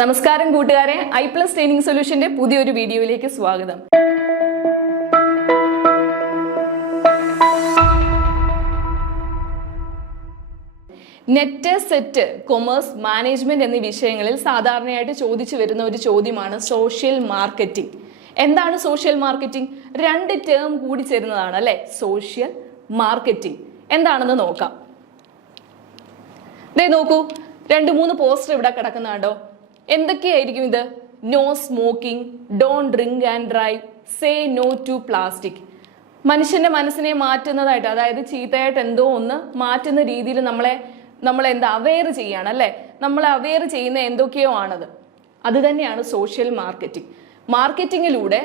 നമസ്കാരം കൂട്ടുകാരെ, I+ training സൊല്യൂഷന്റെ പുതിയൊരു വീഡിയോയിലേക്ക് സ്വാഗതം. നെറ്റ്, സെറ്റ്, കൊമേഴ്സ്, മാനേജ്മെന്റ് എന്നീ വിഷയങ്ങളിൽ സാധാരണയായിട്ട് ചോദിച്ചു വരുന്ന ഒരു ചോദ്യമാണ് സോഷ്യൽ മാർക്കറ്റിംഗ്. എന്താണ് സോഷ്യൽ മാർക്കറ്റിംഗ്? രണ്ട് ടേം കൂടി ചേരുന്നതാണ് അല്ലെ, സോഷ്യൽ മാർക്കറ്റിംഗ്. എന്താണെന്ന് നോക്കാം. നോക്കൂ, 2-3 പോസ്റ്റർ ഇവിടെ കിടക്കുന്നുണ്ടോ? എന്തൊക്കെയായിരിക്കും ഇത്? No smoking, don't drink and drive, say no to plastic. മനുഷ്യന്റെ മനസ്സിനെ മാറ്റുന്നതായിട്ട്, അതായത് ചീത്തയായിട്ട് എന്തോ ഒന്ന് മാറ്റുന്ന രീതിയിൽ നമ്മളെ എന്താ അവെയർ ചെയ്യാണ് അല്ലെ. നമ്മളെ അവെയർ ചെയ്യുന്ന എന്തൊക്കെയോ ആണത്. അത് തന്നെയാണ് സോഷ്യൽ മാർക്കറ്റിംഗ്. മാർക്കറ്റിങ്ങിലൂടെ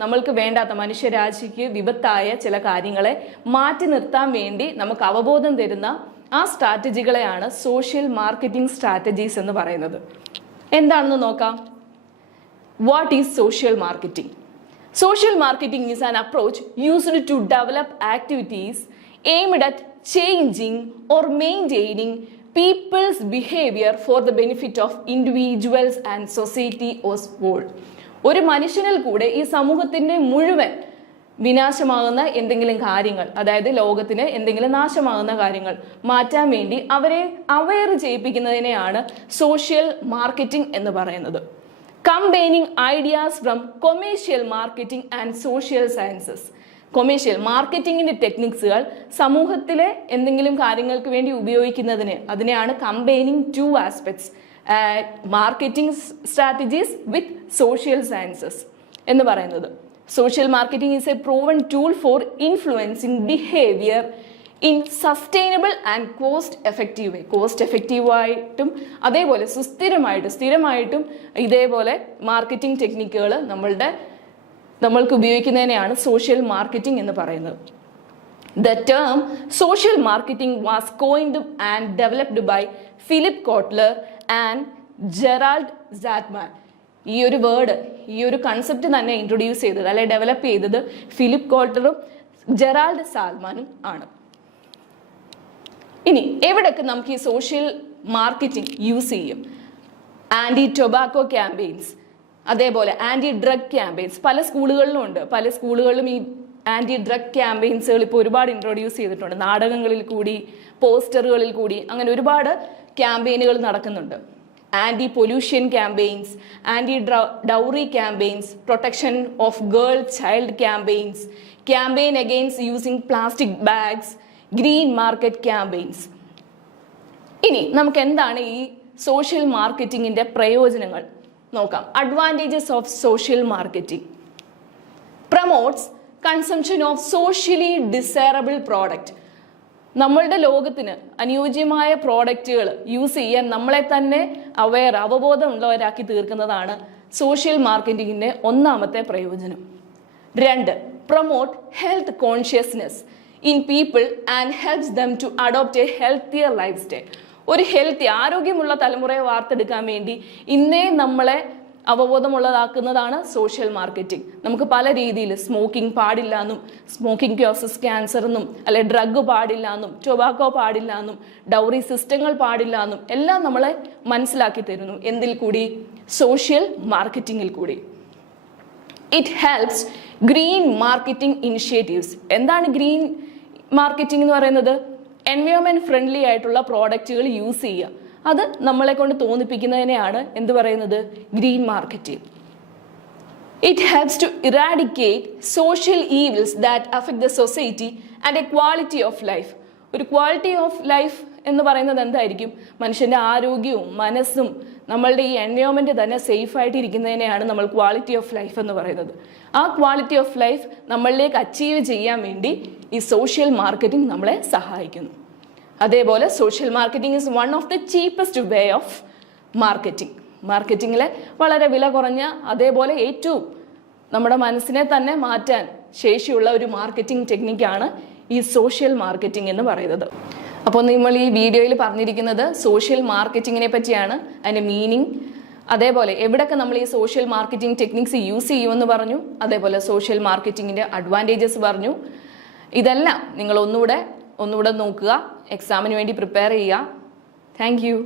നമ്മൾക്ക് വേണ്ടാത്ത, മനുഷ്യരാശിക്ക് വിപത്തായ ചില കാര്യങ്ങളെ മാറ്റി നിർത്താൻ വേണ്ടി നമുക്ക് അവബോധം തരുന്ന ആ സ്ട്രാറ്റജികളെയാണ് സോഷ്യൽ മാർക്കറ്റിംഗ് സ്ട്രാറ്റജീസ് എന്ന് പറയുന്നത്. എന്താണെന്ന് നോക്കാം. What is social marketing? Social marketing is an approach used to develop activities aimed at changing or maintaining people's behavior for the benefit of individuals and society as whole. ഒരു മനുഷ്യനിൽ കൂടെ ഈ സമൂഹത്തിന്റെ മുഴുവൻ വിനാശമാകുന്ന എന്തെങ്കിലും കാര്യങ്ങൾ, അതായത് ലോകത്തിന് എന്തെങ്കിലും നാശമാകുന്ന കാര്യങ്ങൾ മാറ്റാൻ വേണ്ടി അവരെ അവെയർ ചെയ്യിപ്പിക്കുന്നതിനെയാണ് സോഷ്യൽ മാർക്കറ്റിംഗ് എന്ന് പറയുന്നത്. Combining ideas from commercial marketing and social sciences. Commercial മാർക്കറ്റിംഗിന്റെ ടെക്നിക്സുകൾ സമൂഹത്തിലെ എന്തെങ്കിലും കാര്യങ്ങൾക്ക് വേണ്ടി ഉപയോഗിക്കുന്നതിന് അതിനെയാണ് combining 2 aspects, marketing strategies with social sciences എന്ന് പറയുന്നത്. Social marketing is a proven tool for influencing behaviour in sustainable and cost effective way. Cost എഫക്റ്റീവായിട്ടും അതേപോലെ സ്ഥിരമായിട്ടും ഇതേപോലെ മാർക്കറ്റിംഗ് ടെക്നിക്കുകൾ നമ്മൾക്ക് ഉപയോഗിക്കുന്നതിനെയാണ് സോഷ്യൽ മാർക്കറ്റിംഗ് എന്ന് പറയുന്നത്. The term social marketing was coined and developed by Philip Kotler and Gerald Zaltman. ഈ ഒരു കൺസെപ്റ്റ് തന്നെ ഇൻട്രൊഡ്യൂസ് ചെയ്തത് അല്ലെ ഡെവലപ്പ് ചെയ്തത് ഫിലിപ്പ് കോട്ട്ലറും ജെറാൾഡ് സാൽമാനും ആണ്. ഇനി എവിടെയൊക്കെ നമുക്ക് ഈ സോഷ്യൽ മാർക്കറ്റിംഗ് യൂസ് ചെയ്യും? ആന്റി ടൊബാക്കോ ക്യാമ്പയിൻസ്, അതേപോലെ ആന്റി ഡ്രഗ് ക്യാമ്പയിൻസ് പല സ്കൂളുകളിലും ഉണ്ട്. പല സ്കൂളുകളിലും ഈ ആന്റി ഡ്രഗ് ക്യാമ്പയിൻസുകൾ ഇപ്പോൾ ഒരുപാട് ഇൻട്രൊഡ്യൂസ് ചെയ്തിട്ടുണ്ട്. നാടകങ്ങളിൽ കൂടി, പോസ്റ്ററുകളിൽ കൂടി, അങ്ങനെ ഒരുപാട് ക്യാമ്പയിനുകൾ നടക്കുന്നുണ്ട്. Anti pollution campaigns, anti dowry campaigns, protection of girl child campaigns, campaign against using plastic bags, green market campaigns. ഇനി നമുക്ക് എന്താണ് ഈ സോഷ്യൽ മാർക്കറ്റിംഗിന്റെ പ്രയോജനങ്ങൾ നോക്കാം. Advantages of social marketing: promotes consumption of socially desirable product. നമ്മളുടെ ലോകത്തിന് അനുയോജ്യമായ പ്രോഡക്റ്റുകൾ യൂസ് ചെയ്യാൻ നമ്മളെ തന്നെ അവബോധമുള്ളവരാക്കി തീർക്കുന്നതാണ് സോഷ്യൽ മാർക്കറ്റിംഗിന്റെ ഒന്നാമത്തെ പ്രയോജനം. 2, promote health consciousness in people and helps them to adopt a healthier lifestyle. ഒരു ആരോഗ്യമുള്ള തലമുറയെ വാർത്തെടുക്കാൻ വേണ്ടി ഇന്നേ നമ്മളെ അവബോധമുള്ളതാക്കുന്നതാണ് സോഷ്യൽ മാർക്കറ്റിംഗ്. നമുക്ക് പല രീതിയിൽ സ്മോക്കിംഗ് പാടില്ല എന്നും, സ്മോക്കിംഗ് ക്യോസസ് ക്യാൻസർ എന്നും, അല്ലെ ഡ്രഗ് പാടില്ല എന്നും, ടൊബാക്കോ പാടില്ല എന്നും, ഡൗറി സിസ്റ്റങ്ങൾ പാടില്ല എന്നും എല്ലാം നമ്മളെ മനസ്സിലാക്കി തരുന്നു. എന്തിൽ കൂടി? സോഷ്യൽ മാർക്കറ്റിംഗിൽ കൂടി. It helps green marketing initiatives. എന്താണ് ഗ്രീൻ മാർക്കറ്റിംഗ് എന്ന് പറയുന്നത്? എൻവയോൺമെന്റ് ഫ്രണ്ട്ലി ആയിട്ടുള്ള പ്രോഡക്റ്റുകൾ യൂസ് ചെയ്യുക. അത് നമ്മളെ കൊണ്ട് തോന്നിപ്പിക്കുന്നതിനെയാണ് എന്ത് പറയുന്നത്? Green marketing. It helps to eradicate social evils that affect the society and a quality of life. ഒരു ക്വാളിറ്റി ഓഫ് ലൈഫ് എന്ന് പറയുന്നത് എന്തായിരിക്കും? മനുഷ്യന്റെ ആരോഗ്യവും മനസ്സും നമ്മളുടെ ഈ എൻവയോൺമെന്റ് തന്നെ സേഫ് ആയിട്ട് ഇരിക്കുന്നതിനെയാണ് നമ്മൾ ക്വാളിറ്റി ഓഫ് ലൈഫ് എന്ന് പറയുന്നത്. ആ ക്വാളിറ്റി ഓഫ് ലൈഫ് നമ്മളിലേക്ക് അച്ചീവ് ചെയ്യാൻ വേണ്ടി ഈ സോഷ്യൽ മാർക്കറ്റിംഗ് നമ്മളെ സഹായിക്കുന്നു. അതേപോലെ social marketing is one of the cheapest way of marketing. മാർക്കറ്റിംഗിലെ വളരെ വില കുറഞ്ഞ, അതേപോലെ ഏറ്റവും നമ്മുടെ മനസ്സിനെ തന്നെ മാറ്റാൻ ശേഷിയുള്ള ഒരു മാർക്കറ്റിംഗ് ടെക്നിക്കാണ് ഈ സോഷ്യൽ മാർക്കറ്റിംഗ് എന്ന് പറയുന്നത്. അപ്പോൾ നമ്മൾ ഈ വീഡിയോയിൽ പറഞ്ഞിരിക്കുന്നത് സോഷ്യൽ മാർക്കറ്റിങ്ങിനെ പറ്റിയാണ്, അതിൻ്റെ മീനിങ്, അതേപോലെ എവിടെയൊക്കെ നമ്മൾ ഈ സോഷ്യൽ മാർക്കറ്റിംഗ് ടെക്നിക്സ് യൂസ് ചെയ്യുമെന്ന് പറഞ്ഞു, അതേപോലെ സോഷ്യൽ മാർക്കറ്റിങ്ങിൻ്റെ അഡ്വാൻറ്റേജസ് പറഞ്ഞു. ഇതെല്ലാം നിങ്ങൾ ഒന്നുകൂടെ നോക്കുക, എക്സാമിന് വേണ്ടി പ്രിപ്പയർ ചെയ്യുക. Thank you.